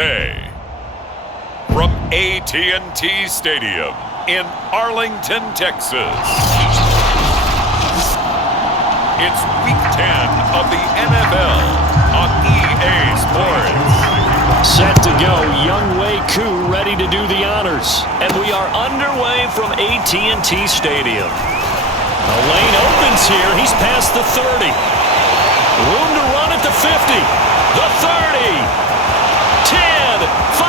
today. From AT&T Stadium in Arlington, Texas. It's Week 10 of the NFL on EA Sports. Set to go, Younghoe Koo ready to do the honors. And we are underway from AT&T Stadium. A lane opens here. He's past the 30. Room to run at the 50. The 30. 10, 5.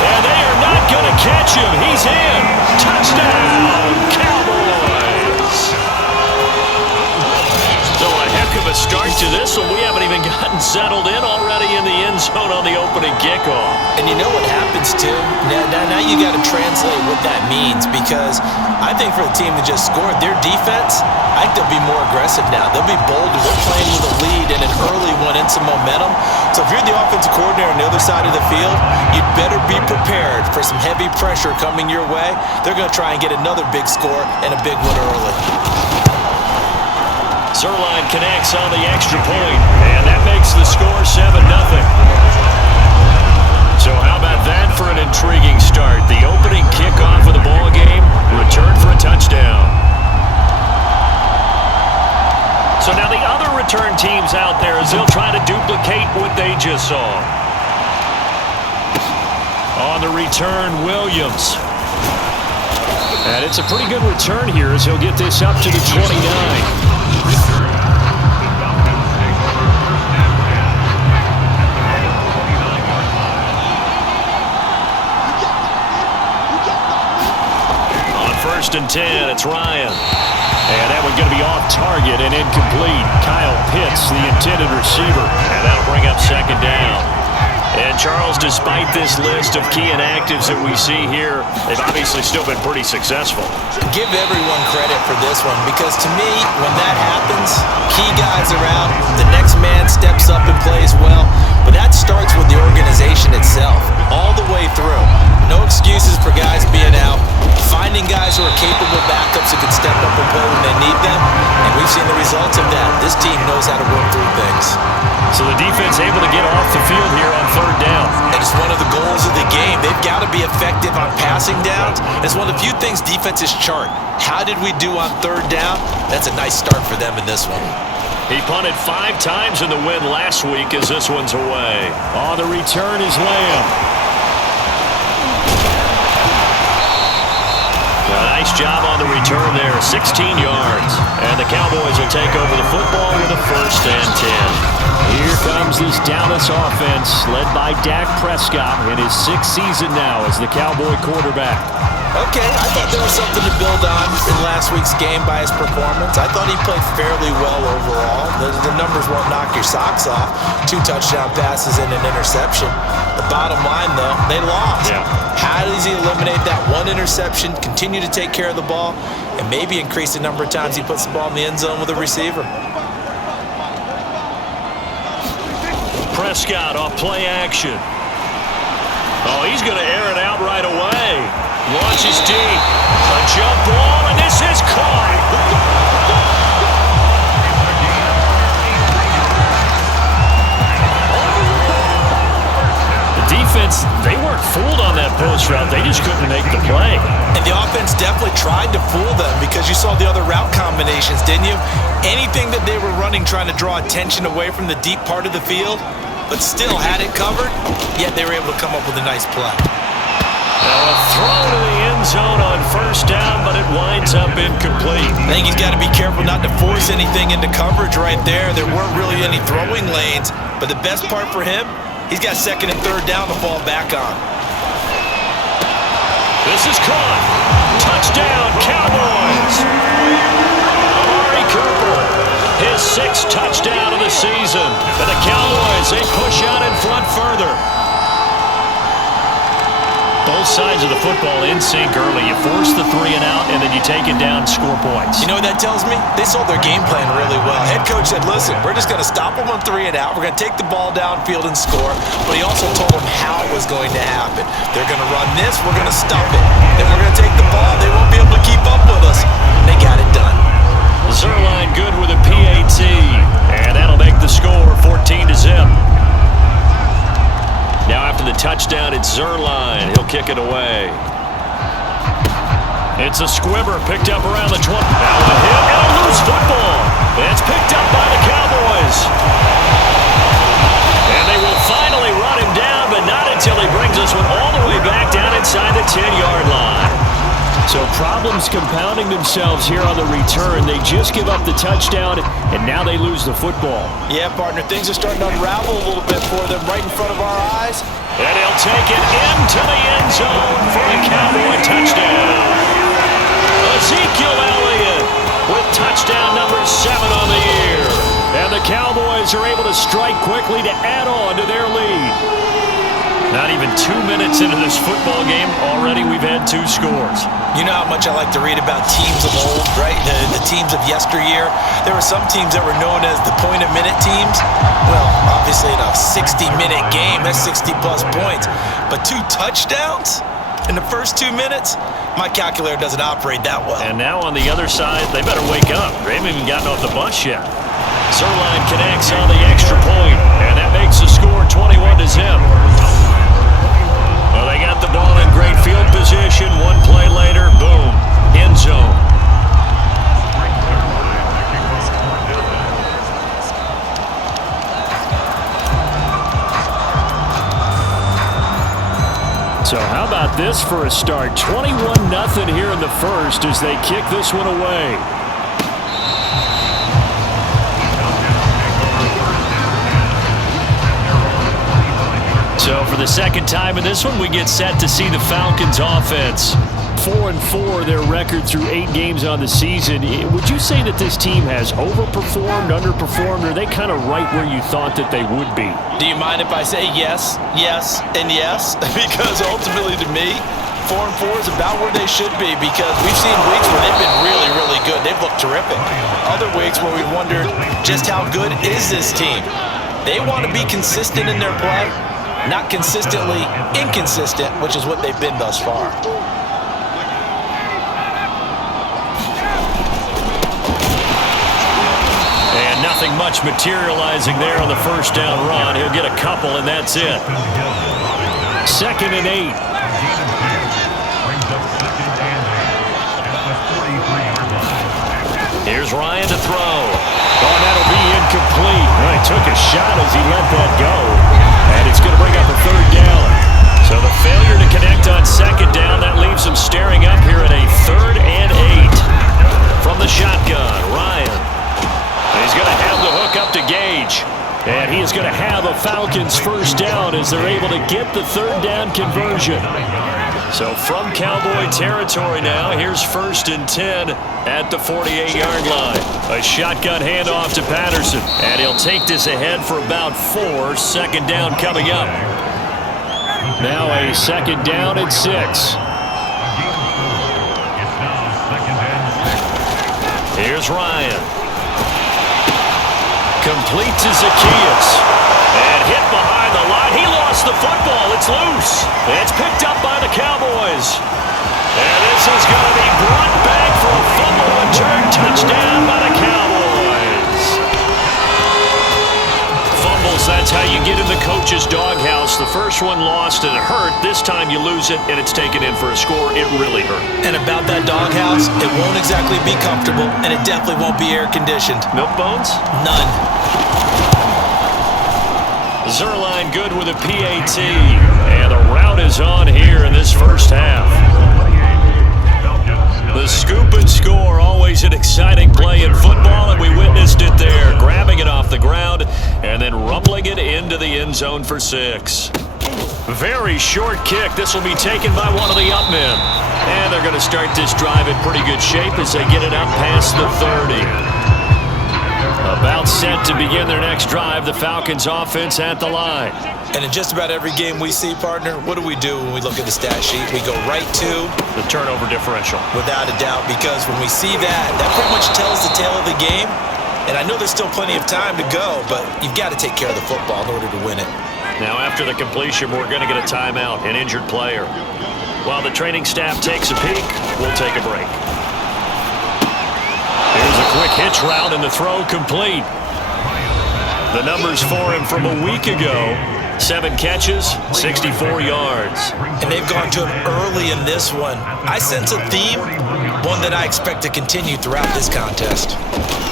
And they are not going to catch him. He's in. Touchdown, Cowboys. So a heck of a start to this one. We haven't even gotten settled in already in the end zone on the opening kickoff. And you know what happens, too? Now you got to translate what that means, because I think for the team that just scored, their defense, I think they'll be more aggressive now. They'll be bolder. They're playing with a lead and an early one and some momentum. So if you're the offensive coordinator on the other side of the field, you'd better be prepared for some heavy pressure coming your way. They're going to try and get another big score and a big one early. Zerline connects on the extra point, and that makes the score 7-0. So how about that for an intriguing start? The opening kickoff of the ball game, return for a touchdown. So now the other return teams out there, as they'll try to duplicate what they just saw. On the return, Williams. And it's a pretty good return here as he'll get this up to the 29. First and 10, it's Ryan. And that one's going to be off target and incomplete. Kyle Pitts, the intended receiver. And that'll bring up second down. And Charles, despite this list of key inactives that we see here, they've obviously still been pretty successful. Give everyone credit for this one, because to me, when that happens, key guys are out, the next man steps up and plays well. But that starts with the organization itself, all the way through. No excuses for guys being out. Finding guys who are capable backups who can step up and play when they need them. And we've seen the results of that. This team knows how to work through things. So the defense able to get off the field here on third down. And it's one of the goals of the game. They've got to be effective on passing downs. It's one of the few things defenses chart. How did we do on third down? That's a nice start for them in this one. He punted 5 times in the win last week as this one's away. On the return is Lamb. A nice job on the return there, 16 yards. And the Cowboys will take over the football with a first and 10. Here comes this Dallas offense, led by Dak Prescott in his 6th season now as the Cowboy quarterback. Okay, I thought there was something to build on in last week's game by his performance. I thought he played fairly well overall. The numbers won't knock your socks off. 2 touchdown passes and an interception. The bottom line, though, they lost. Yeah. How does he eliminate that one interception, continue to take care of the ball, and maybe increase the number of times he puts the ball in the end zone with a receiver? Prescott off play action. Oh, he's going to air it out right away. Launches deep. A jump ball, and this is caught. The defense, they weren't fooled on that post route. They just couldn't make the play. And the offense definitely tried to fool them, because you saw the other route combinations, didn't you? Anything that they were running trying to draw attention away from the deep part of the field, but still had it covered, yet they were able to come up with a nice play. Now a throw to the end zone on first down, but it winds up incomplete. I think he's got to be careful not to force anything into coverage right there. There weren't really any throwing lanes, but the best part for him, he's got second and third down to fall back on. This is caught. Touchdown, Cowboys. Amari Cooper, his 6th touchdown of the season. And the Cowboys, they push out in front further. Both sides of the football in sync early. You force the 3 and out, and then you take it down and score points. You know what that tells me? They sold their game plan really well. Head coach said, listen, we're just going to stop them on 3 and out. We're going to take the ball downfield and score. But he also told them how it was going to happen. They're going to run this. We're going to stop it. Then we're going to take the ball. They won't be able to keep up with us. And they got it done. Zerline good with a PAT. And that'll make the score 14-0. Now after the touchdown. It's Zerline. He'll kick it away. It's a squibber picked up around the 20. Now a hit and a loose football. It's picked up by the Cowboys. And they will finally run him down, but not until he brings this one all the way back down inside the 10-yard line. So problems compounding themselves here on the return. They just give up the touchdown, and now they lose the football. Yeah, partner, things are starting to unravel a little bit for them right in front of our eyes. And he'll take it into the end zone for a Cowboy touchdown. Ezekiel Elliott with touchdown number 7 on the year. And the Cowboys are able to strike quickly to add on to their lead. Not even 2 minutes into this football game, already we've had 2 scores. You know how much I like to read about teams of old, right? The teams of yesteryear. There were some teams that were known as the point-a-minute teams. Well, obviously in a 60-minute game, that's 60-plus points. But 2 touchdowns in the first 2 minutes? My calculator doesn't operate that well. And now on the other side, they better wake up. They haven't even gotten off the bus yet. Zerline connects on the extra point, and that makes the score 21-0. Well, they got the ball in great field position. One play later, boom, end zone. So how about this for a start? 21-0 here in the first as they kick this one away. So for the second time in this one, we get set to see the Falcons offense. 4-4 their record through 8 games on the season. Would you say that this team has overperformed, underperformed, or are they kind of right where you thought that they would be? Do you mind if I say yes, yes, and yes? Because ultimately to me, 4-4 is about where they should be because we've seen weeks where they've been really, really good. They've looked terrific. Other weeks where we've wondered just how good is this team? They want to be consistent in their play. Not consistently inconsistent, which is what they've been thus far. And nothing much materializing there on the first down run. He'll get a couple, and that's it. 2nd and 8. Here's Ryan to throw. Oh, that'll be incomplete. Well, he took a shot as he let that go. And it's going to bring up a 3rd down. So the failure to connect on 2nd down, that leaves him staring up here at a 3rd and 8. From the shotgun, Ryan. And he's going to have the hook up to Gage. And he is going to have a Falcons first down as they're able to get the 3rd down conversion. So from Cowboy territory now, here's 1st and 10 at the 48-yard line. A shotgun handoff to Patterson. And he'll take this ahead for about 4. 2nd down coming up. Now a 2nd down at 6. Here's Ryan. Complete to Zacchaeus. And hit behind the line. He lost the football. It's loose. It's picked up by the Cowboys. And this is going to be brought back for a fumble return touchdown by the Cowboys. Fumbles, that's how you get in the coach's doghouse. The first one lost and it hurt. This time you lose it and it's taken in for a score. It really hurt. And about that doghouse, it won't exactly be comfortable, and it definitely won't be air-conditioned. Milk bones? None. Zerline good with a PAT. And the route is on here in this first half. The scoop and score, always an exciting play in football, and we witnessed it there. Grabbing it off the ground and then rumbling it into the end zone for 6. Very short kick. This will be taken by one of the up men. And they're going to start this drive in pretty good shape as they get it up past the 30. About set to begin their next drive, the Falcons offense at the line. And in just about every game we see, partner, what do we do when we look at the stat sheet? We go right to the turnover differential. Without a doubt, because when we see that, that pretty much tells the tale of the game. And I know there's still plenty of time to go, but you've got to take care of the football in order to win it. Now after the completion, we're going to get a timeout, an injured player. While the training staff takes a peek, we'll take a break. Here's a quick hitch route and the throw complete. The numbers for him from a week ago, 7 catches, 64 yards. And they've gone to him early in this one. I sense a theme, one that I expect to continue throughout this contest.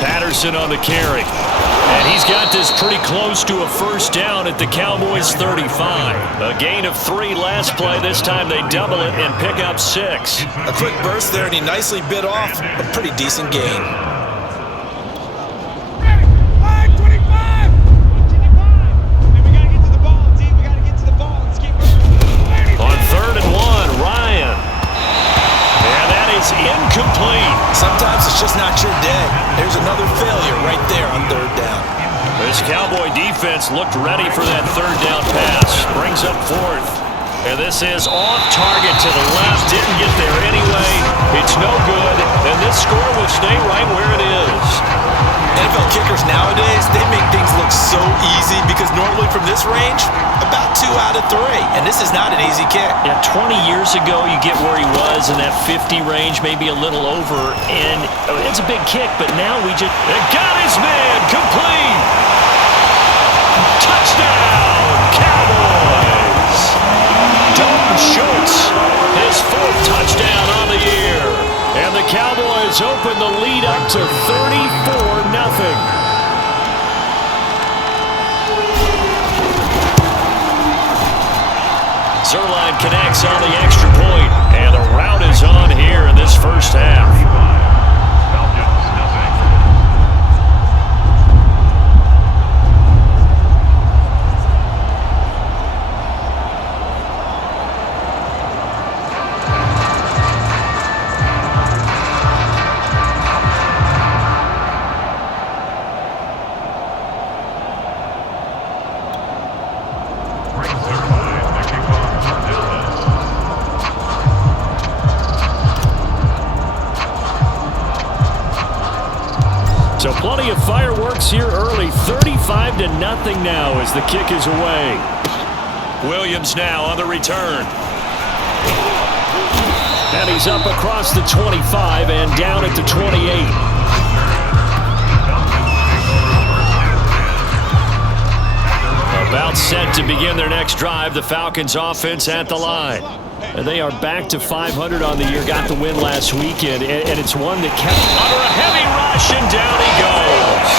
Patterson on the carry. And he's got this pretty close to a first down at the Cowboys' 35. A gain of 3 last play. This time they double it and pick up 6. A quick burst there, and he nicely bit off a pretty decent gain. On 3rd and 1, Ryan. And that is incomplete. Sometimes it's just not your day. There's another failure right there on 3rd down. This Cowboy defense looked ready for that 3rd down pass. Brings up 4th. And this is off target to the left. Didn't get there anyway. It's no good. And this score will stay right where it is. NFL kickers nowadays, they make things look so easy because normally from this range, about 2 out of 3. And this is not an easy kick. Yeah, 20 years ago, you get where he was in that 50 range, maybe a little over. And it's a big kick, but now we just... It got his man complete! Touchdown, Cowboys! Dalton Schultz, his 4th touchdown on the year. And the Cowboys open the lead up to 34-0. Zerline connects on the extra point, and the rout is on here in this first half. So plenty of fireworks here early. 35-0 now as the kick is away. Williams now on the return. And he's up across the 25 and down at the 28. About set to begin their next drive. The Falcons offense at the line. And they are back to 500 on the year. Got the win last weekend. And it's one that kept under a heavy rush, and down he goes.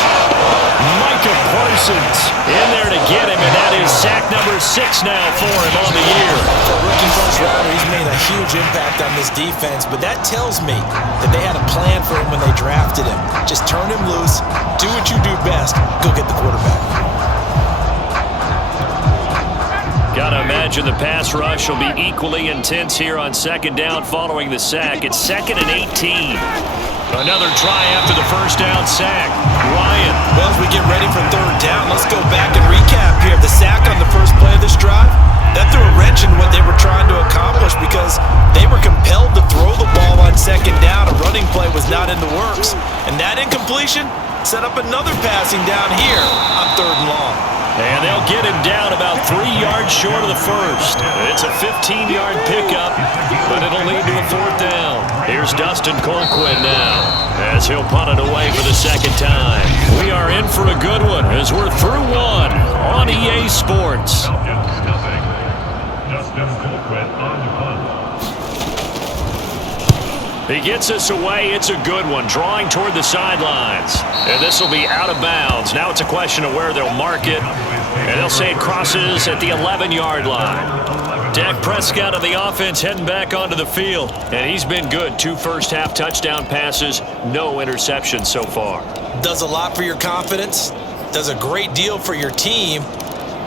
Micah Parsons in there to get him, and that is sack number 6 now for him on the year. For a rookie first rounder, he's made a huge impact on this defense, but that tells me that they had a plan for him when they drafted him. Just turn him loose, do what you do best, go get the quarterback. Gotta imagine the pass rush will be equally intense here on 2nd down following the sack. It's 2nd and 18. Another try after the first down sack. Ryan. Well, as we get ready for 3rd down, let's go back and recap here. The sack on the first play of this drive, that threw a wrench in what they were trying to accomplish because they were compelled to throw the ball on 2nd down. A running play was not in the works. And that incompletion set up another passing down here on 3rd and long. And they'll get him down about 3 yards short of the first. It's a 15-yard pickup, but it'll lead to a 4th down. Here's Dustin Colquhoun now, as he'll punt it away for the 2nd time. We are in for a good one as we're through one on EA Sports. Dustin Colquhoun on the punt. He gets us away. It's a good one, drawing toward the sidelines. And this will be out of bounds. Now it's a question of where they'll mark it. And they'll say it crosses at the 11-yard line. Dak Prescott of the offense heading back onto the field. And he's been good. 2 first-half touchdown passes, no interceptions so far. Does a lot for your confidence. Does a great deal for your team.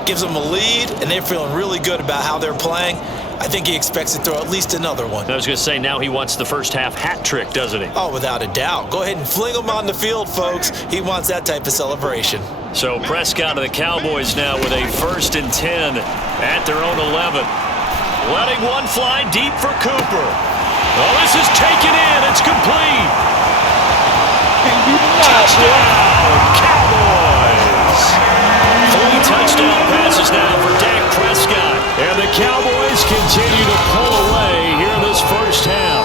Gives them a lead, and they're feeling really good about how they're playing. I think he expects to throw at least another one. I was going to say, now he wants the first-half hat trick, doesn't he? Oh, without a doubt. Go ahead and fling him on the field, folks. He wants that type of celebration. So Prescott of the Cowboys now with a 1st and 10 at their own 11. Letting one fly deep for Cooper. Oh, this is taken in. It's complete. Touchdown, Cowboys. 3 touchdown passes now for Dak Prescott. And the Cowboys continue to pull away here in this first half.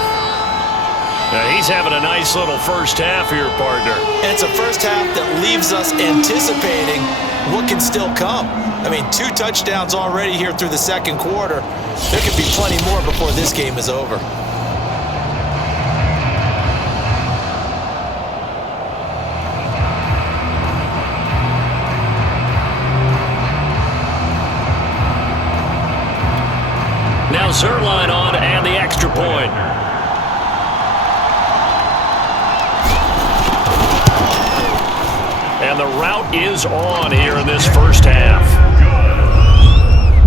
Now he's having a nice little first half here, partner. And it's a first half that leaves us anticipating what can still come. I mean, 2 touchdowns already here through the second quarter. There could be plenty more before this game is over. Now Zerline on and the extra point. And the route is on here in this first half.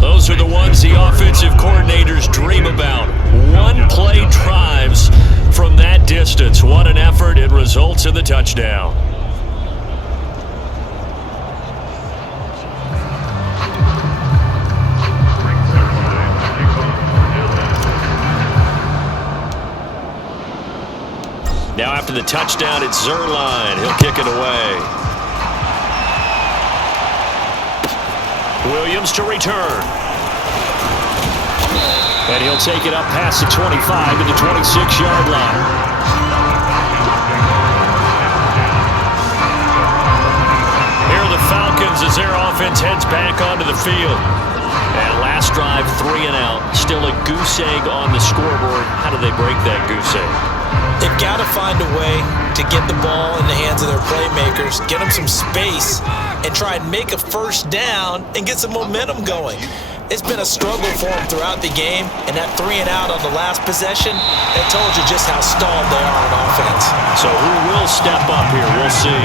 Those are the ones the offensive coordinators dream about. One-play drives from that distance. What an effort. It results in the touchdown. Now after the touchdown, it's Zerline. He'll kick it away. Williams to return. And he'll take it up past the 25 to the 26-yard line. Here are the Falcons as their offense heads back onto the field. And last drive, 3 and out. Still a goose egg on the scoreboard. How do they break that goose egg? They've got to find a way to get the ball in the hands of their playmakers, get them some space, and try and make a first down and get some momentum going. It's been a struggle for them throughout the game, and that 3 and out on the last possession, it told you just how stalled they are on offense. So who will step up here? We'll see.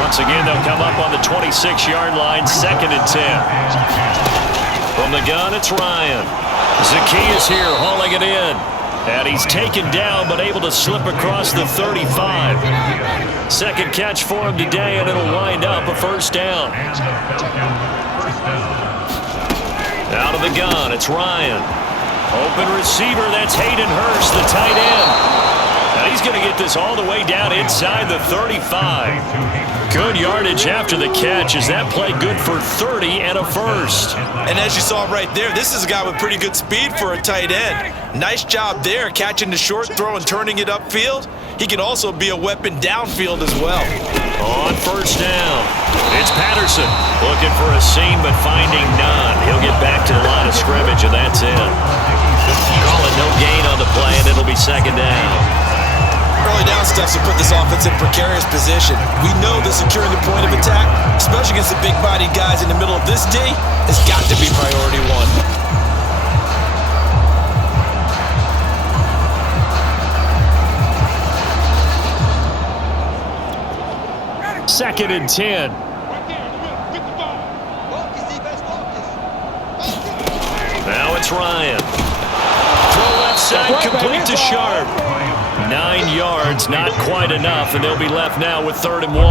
Once again, they'll come up on the 26-yard line, 2nd and 10. From the gun, it's Ryan. Zacchaeus here, hauling it in. And he's taken down, but able to slip across the 35. Second catch for him today, and it'll wind up a first down. Out of the gun, it's Ryan. Open receiver, that's Hayden Hurst, the tight end. And he's going to get this all the way down inside the 35. Good yardage after the catch. Is that play good for 30 and a first? And as you saw right there, this is a guy with pretty good speed for a tight end. Nice job there, catching the short throw and turning it upfield. He can also be a weapon downfield as well. On first down, it's Patterson. Looking for a seam, but finding none. He'll get back to the line of scrimmage, and that's it. Calling no gain on the play, and it'll be 2nd down. Early down stuff to put this offense in precarious position. We know that securing the point of attack, especially against the big-bodied guys in the middle of this D, has got to be priority 1. 2nd and 10. Now it's Ryan. Throw left side, complete to Sharp. 9 yards, not quite enough, and they'll be left now with 3rd and 1.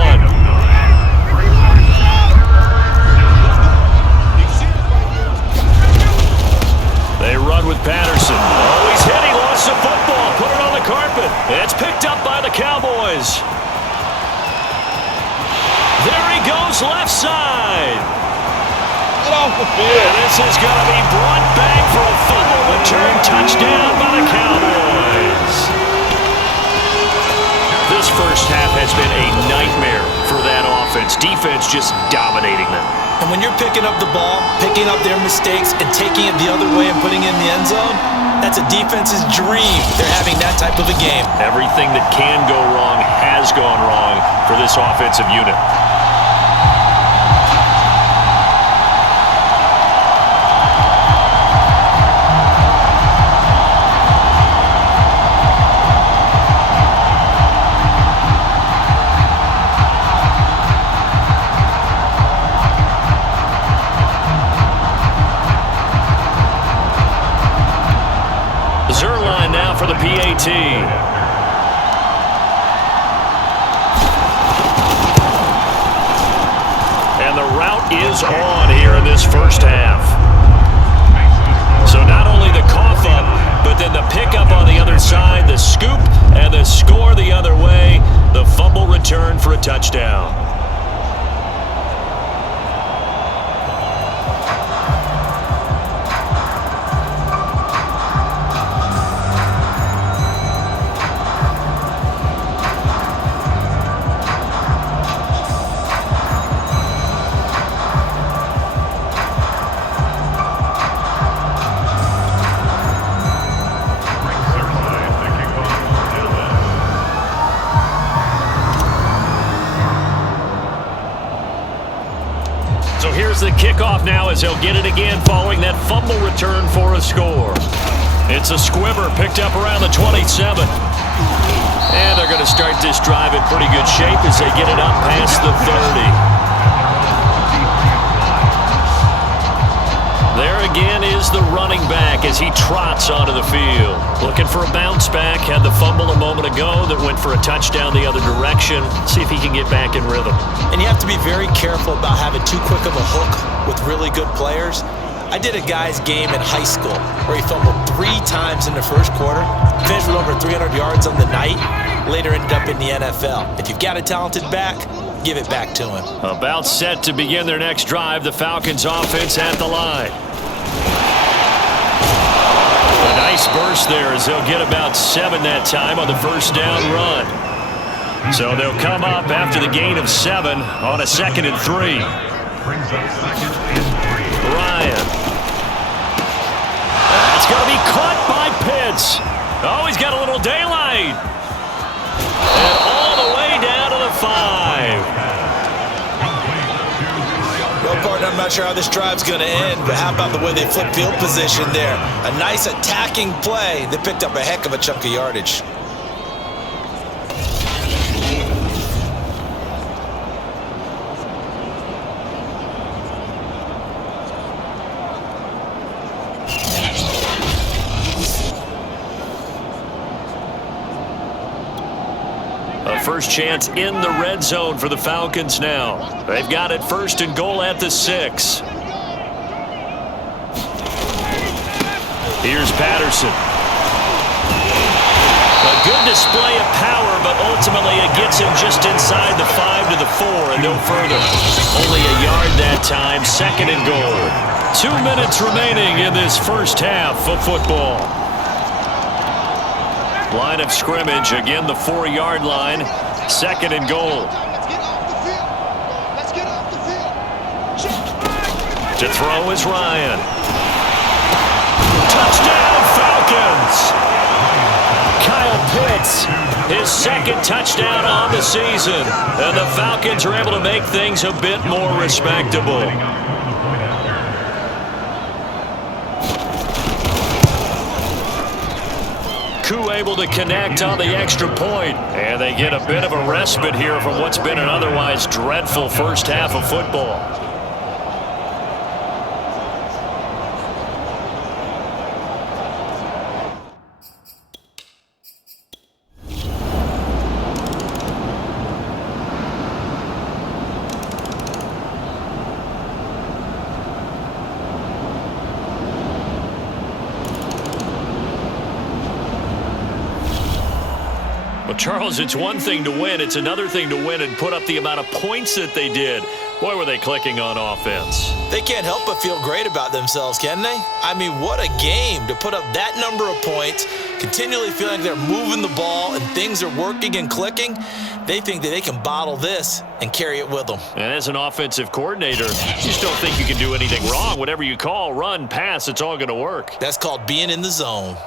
They run with Patterson. Oh, he's hit. He lost the football. Put it on the carpet. It's picked up by the Cowboys. There he goes, left side. Get off the field. And this is going to be brought back for a fumble return touchdown by the Cowboys. This first half has been a nightmare for that offense. Defense just dominating them. And when you're picking up the ball, picking up their mistakes, and taking it the other way and putting it in the end zone, that's a defense's dream. They're having that type of a game. Everything that can go wrong has gone wrong for this offensive unit. Zerline now for the PAT. And the route is on here in this first half. So not only the cough up, but then the pickup on the other side, the scoop, and the score the other way. The fumble return for a touchdown. kickoff now as he'll get it again following that fumble return for a score. It's a squibber picked up around the 27. And they're going to start this drive in pretty good shape as they get it up past the 30. There again is the running back as he trots onto the field. Looking for a bounce back. Had the fumble a moment ago that went for a touchdown the other direction. See if he can get back in rhythm. And you have to be very careful about having too quick of a hook with really good players. I did a guy's game in high school where he fumbled 3 times in the first quarter, finished with over 300 yards on the night, later ended up in the NFL. If you've got a talented back, give it back to him. About set to begin their next drive, the Falcons offense at the line. A nice burst there as they'll get about 7 that time on the first down run. So they'll come up after the gain of 7 on a 2nd and 3. Ryan. That's going to be caught by Pitts. Oh, he's got a little daylight. And all the way down to the 5. Well, partner, I'm not sure how this drive's going to end, but how about the way they flip field position there? A nice attacking play. They picked up a heck of a chunk of yardage. First chance in the red zone for the Falcons now. They've got it 1st and goal at the 6. Here's Patterson. A good display of power, but ultimately it gets him just inside the 5 to the 4 and no further. Only a yard that time, 2nd and goal. 2 minutes remaining in this first half of football. Line of scrimmage, again the 4-yard line, 2nd and goal. To throw is Ryan. Touchdown Falcons! Kyle Pitts, his 2nd touchdown on the season. And the Falcons are able to make things a bit more respectable. Able to connect on the extra point. And they get a bit of a respite here from what's been an otherwise dreadful first half of football. Charles, it's one thing to win. It's another thing to win and put up the amount of points that they did. Boy, were they clicking on offense. They can't help but feel great about themselves, can they? I mean, what a game to put up that number of points, continually feeling like they're moving the ball and things are working and clicking. They think that they can bottle this and carry it with them. And as an offensive coordinator, you just don't think you can do anything wrong. Whatever you call, run, pass, it's all going to work. That's called being in the zone.